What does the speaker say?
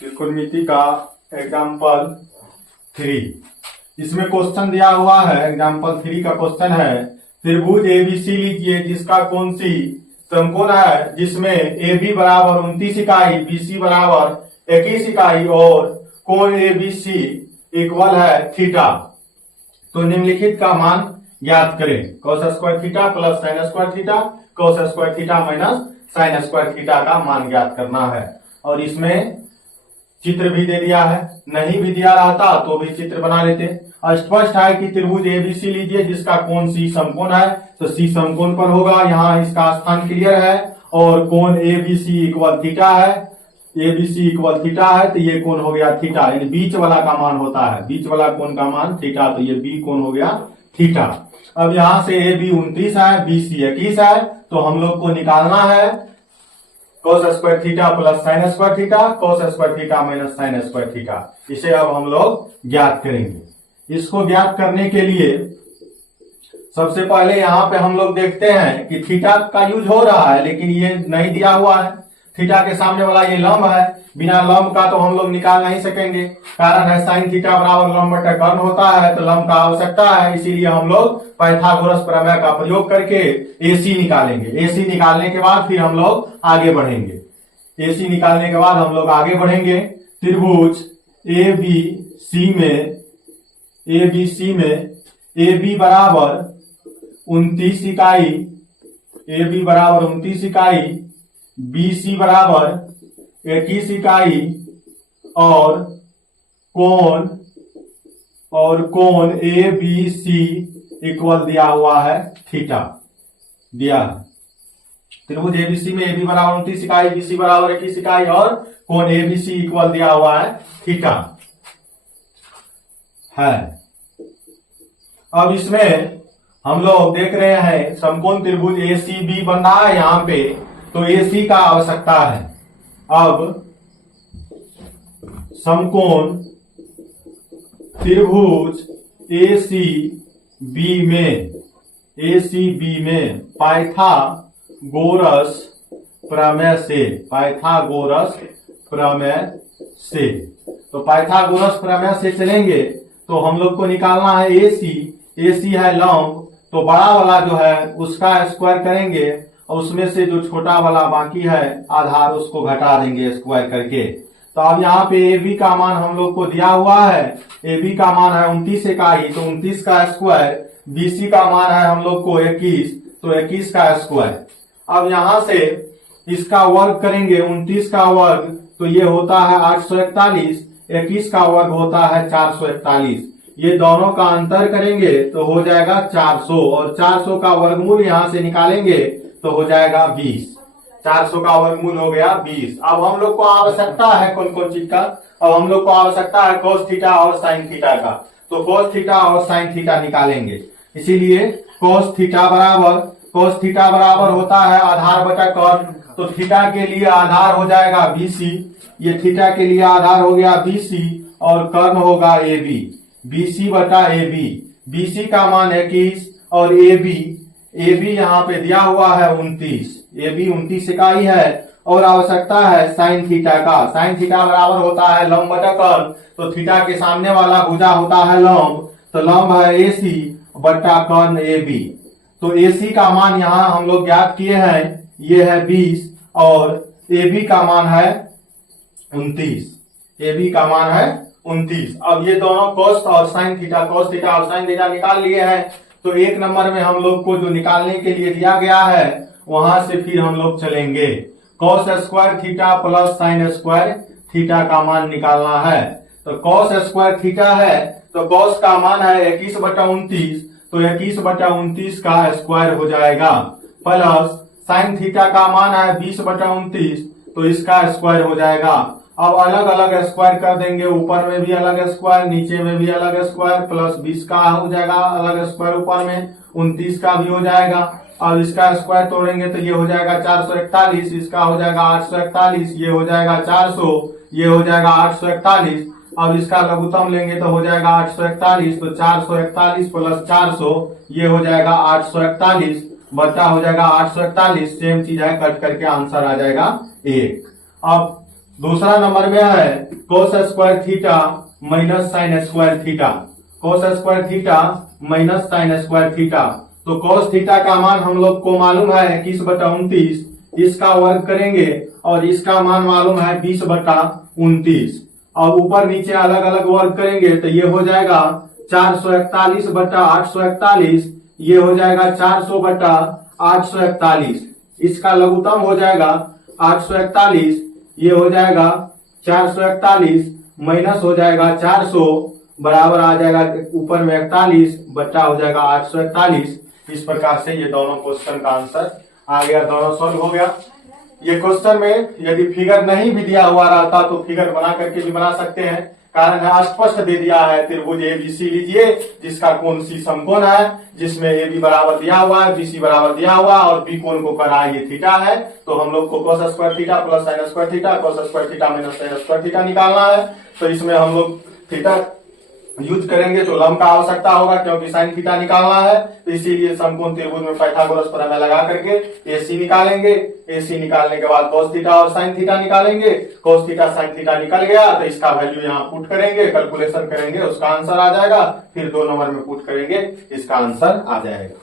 त्रिकोणमिति का एग्जाम्पल 3। इसमें क्वेश्चन दिया हुआ है, एग्जाम्पल 3 का क्वेश्चन है, त्रिभुज एबीसी लीजिए जिसका कोण सी समकोण है, जिसमें AB बराबर 29 इकाई, BC बराबर 21 इकाई और कोण एबीसी इक्वल है थीटा। तो निम्नलिखित का मान ज्ञात करें। cos square theta plus sine square theta, cos square theta minus sine square theta का मान ज्ञात करना है। और इसमें चित्र भी दे दिया है, नहीं भी दिया रहता तो भी चित्र बना लेते। स्पष्ट है कि त्रिभुज एबीसी लीजिए जिसका कोण सी समकोण है, तो सी समकोण पर होगा, यहाँ इसका स्थान क्लियर है। और कोण एबीसी इक्वल थीटा है, एबीसी इक्वल थीटा है, तो ये कोण हो गया थीटा, यानी बीच वाला का मान होता है, बीच वाला कोण का मान थीटा, तो ये बी कोण हो गया थीटा। अब यहाँ से ए बी 29 है, बी सी 21 है, तो हम लोग को निकालना है cos square theta plus sine square theta, cos square theta minus sine square theta. इसे अब हम लोग ज्ञात करेंगे। इसको ज्ञात करने के लिए सबसे पहले यहाँ पे हम लोग देखते हैं कि थीटा का यूज हो रहा है, लेकिन ये नहीं दिया हुआ है। थीटा के सामने वाला ये लंब है, बिना लंब का तो हम लोग निकाल नहीं सकेंगे। कारण है साइन थीटा बराबर लंब बटा कर्ण होता है, तो लंब का आवश्यकता है, इसीलिए हम लोग पाइथागोरस प्रमेय का प्रयोग करके AC निकालेंगे। AC निकालने के बाद फिर हम लोग आगे बढ़ेंगे। AC निकालने के बाद हम लोग आगे बढ़ेंगे। त्रिभुज ABC में AB बराबर 29 इकाई, AB बराबर 29 इकाई, BC बराबर 21 इकाई और कोण ABC इक्वल दिया हुआ है थीटा, दिया है। त्रिभुज ABC में AB बराबर 29 इकाई, BC बराबर 21 इकाई और कोण ABC इक्वल दिया हुआ है थीटा है। अब इसमें हम लोग देख रहे हैं समकोण त्रिभुज ACB बन रहा है यहाँ पे, तो AC का आवश्यकता है। अब समकोण त्रिभुज ACB में पाइथागोरस प्रमेय से तो पाइथागोरस प्रमेय से चलेंगे तो हम लोग को निकालना है AC है लंब, तो बड़ा वाला जो है उसका स्क्वायर करेंगे और उसमें से जो छोटा वाला बाकी है आधार उसको घटा देंगे स्क्वायर करके। तो अब यहाँ पे AB का मान हम लोग को दिया हुआ है, AB का मान है 29 इकाई, तो 29 का स्क्वायर, BC का मान है हम लोग को 21, तो 21 का स्क्वायर। अब यहाँ से इसका वर्ग करेंगे, 29 का वर्ग तो ये होता है 841, 21 का वर्ग होता है 441। ये दोनों का अंतर करेंगे तो हो जाएगा 400 और 400 का वर्गमूल यहाँ से निकालेंगे तो हो जाएगा 20। 400 का वर्गमूल हो गया 20। अब हम लोग को आवश्यकता है कौन कौन चीज का? अब हम लोग को आवश्यकता है cos थीटा और साइन थीटा का, तो cos थीटा और साइन थीटा निकालेंगे। इसीलिए cos थीटा बराबर होता है आधार बटा कर्ण, तो थीटा के लिए आधार हो जाएगा BC, ये थीटा के लिए आधार हो गया BC और कर्ण होगा AB, BC बटा AB। BC का मान 21 और AB यहाँ पे दिया हुआ है 29, AB 29 इकाई है और आवश्यकता है साइन थीटा का। साइन थीटा बराबर होता है लंब बटा कर्ण, तो थीटा के सामने वाला भुजा होता है लंब, तो लंब है AC बटा कर्ण AB। तो AC का मान यहाँ हम लोग ज्ञात किए हैं, ये है 20 और AB का मान है 29, AB का मान है 29। अब ये दोनों cos और साइन थीटा, cos थीटा और साइन थीटा निकाल लिए हैं, तो एक नंबर में हम लोग को जो निकालने के लिए दिया गया है वहां से फिर हम लोग चलेंगे। cos square theta plus sine square theta का मान निकालना है। तो cos स्क्वायर थीटा है तो cos का मान है 21 बटा 29, तो 21 बटा 29 का स्क्वायर हो जाएगा, प्लस साइन थीटा का मान है 20 बटा 29, तो इसका स्क्वायर हो जाएगा। अब अलग अलग स्क्वायर कर देंगे, ऊपर में भी अलग स्क्वायर, नीचे में भी अलग स्क्वायर, प्लस 20 का हो जाएगा अलग स्क्वायर ऊपर में, 29 का भी हो जाएगा। अब इसका स्क्वायर तोड़ेंगे तो ये हो जाएगा 441, इसका हो जाएगा 841, ये हो जाएगा 400, ये हो जाएगा 841। अब इसका लघुत्तम लेंगे तो हो जाएगा 841, तो 441 प्लस 400 ये हो जाएगा 841, बचा हो जाएगा 841। सेम चीज है, कट करके आंसर आ जाएगा 1। अब दूसरा नंबर में है cos square theta minus sine square theta. Cos square theta minus sine square theta. तो कोस थीटा का मान हम लोग को मालूम है 21/29, इसका वर्ग करेंगे और इसका मान मालूम है 20/29 और ऊपर नीचे अलग अलग वर्ग करेंगे तो ये हो जाएगा 441/841, ये हो जाएगा 400/841। इसका लघुत्तम हो जाएगा 841, ये हो जाएगा 441 माइनस हो जाएगा 400 बराबर आ जाएगा ऊपर में 41 बट्टा हो जाएगा 841। इस प्रकार से ये दोनों क्वेश्चन का आंसर आ गया, दोनों सॉल्व हो गया। ये क्वेश्चन में यदि फिगर नहीं भी दिया हुआ रहता तो फिगर बना करके भी बना सकते हैं, कारण है स्पष्ट दे दिया है त्रिभुज एबीसी लीजिए जिसका कोण सी समकोण है, जिसमें ए बी बराबर दिया हुआ है, बीसी बराबर दिया हुआ और बी कोण को करा ये थीटा है। तो हम लोग को cos square theta plus sine square theta cos square theta minus sine square theta निकालना है। तो इसमें हम लोग थीटा यूज करेंगे तो लंब का आवश्यकता होगा क्योंकि साइन थीटा निकालना है। तो इसीलिए समकोण त्रिभुज में पाइथागोरस प्रमेय लगा करके एसी निकालेंगे। एसी निकालने के बाद cos थीटा और साइन थीटा निकालेंगे। cos थीटा साइन थीटा निकल गया तो इसका वैल्यू यहाँ पुट करेंगे, कैलकुलेशन करेंगे, उसका आंसर आ जाएगा। फिर 2 नंबर में पुट करेंगे, इसका आंसर आ जाएगा।